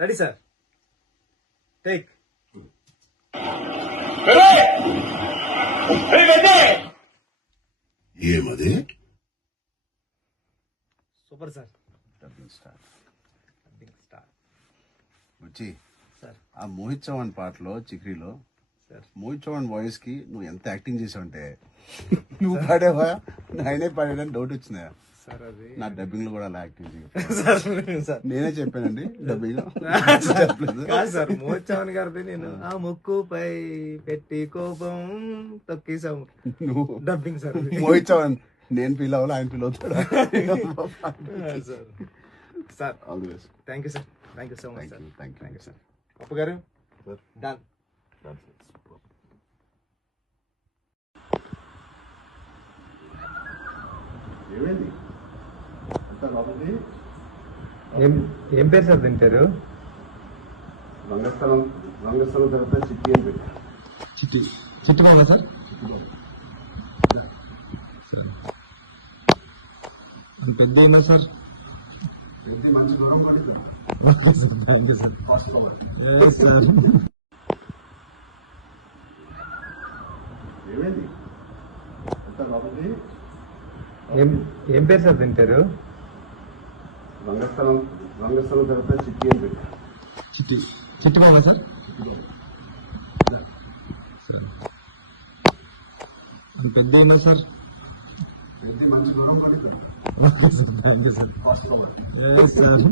Ready sir, take. ఏమది? Super sir. Dubbing star sir. ఆ మోహిత్ చౌహాన్ పాటలో చిక్రీలో మోహిత్ చౌహాన్ వాయిస్ కి నువ్వు ఎంత యాక్టింగ్ చేసావంటే నువ్వు పాడేవా ఆయనే పాడాడని డౌట్ వచ్చిందా సార్? అది నా డబ్బింగ్ లో కూడా అలా యాక్టింగ్ చేయ సార్ నేనే చెప్పానండి డబ్బింగ్ లో కాదు సార్, మోహిత్ చౌహాన్ గారిది నేను ఆ ముక్కుపై పెట్టి కోపం తొక్కేసాము నువ్వు డబ్బింగ్ సార్. మోహిత్ చౌహాన్ నేను ఫీల్ అవ్వాలి, ఆయన ఫీల్ అవుతాడా? Sir sir all the best. Thank you sir, thank you so much sir. Thank you sir. అప్పు గారు డన్. ఏమైంది అంత లోపలిది? ఏం పేరు సార్ తింటారు? రంగస్థలం తర్వాత చిట్టి అని పెట్టా. చిట్టి బాబా సార్. పెద్ద ఏమో సార్? పెద్ద మంచి దూరం పడుతుంది. Thank you sir. సార్ ఏమైంది అంత లోపలిది? ఏం పేరు సార్ తింటారు? రంగస్థలం తర్వాత చిట్టి అని పెట్టా. చిట్టి బాబా సార్. పెద్ద ఏమో సార్? పెద్ద మంచి దూరం పడుతుంది. Thank you sir. సార్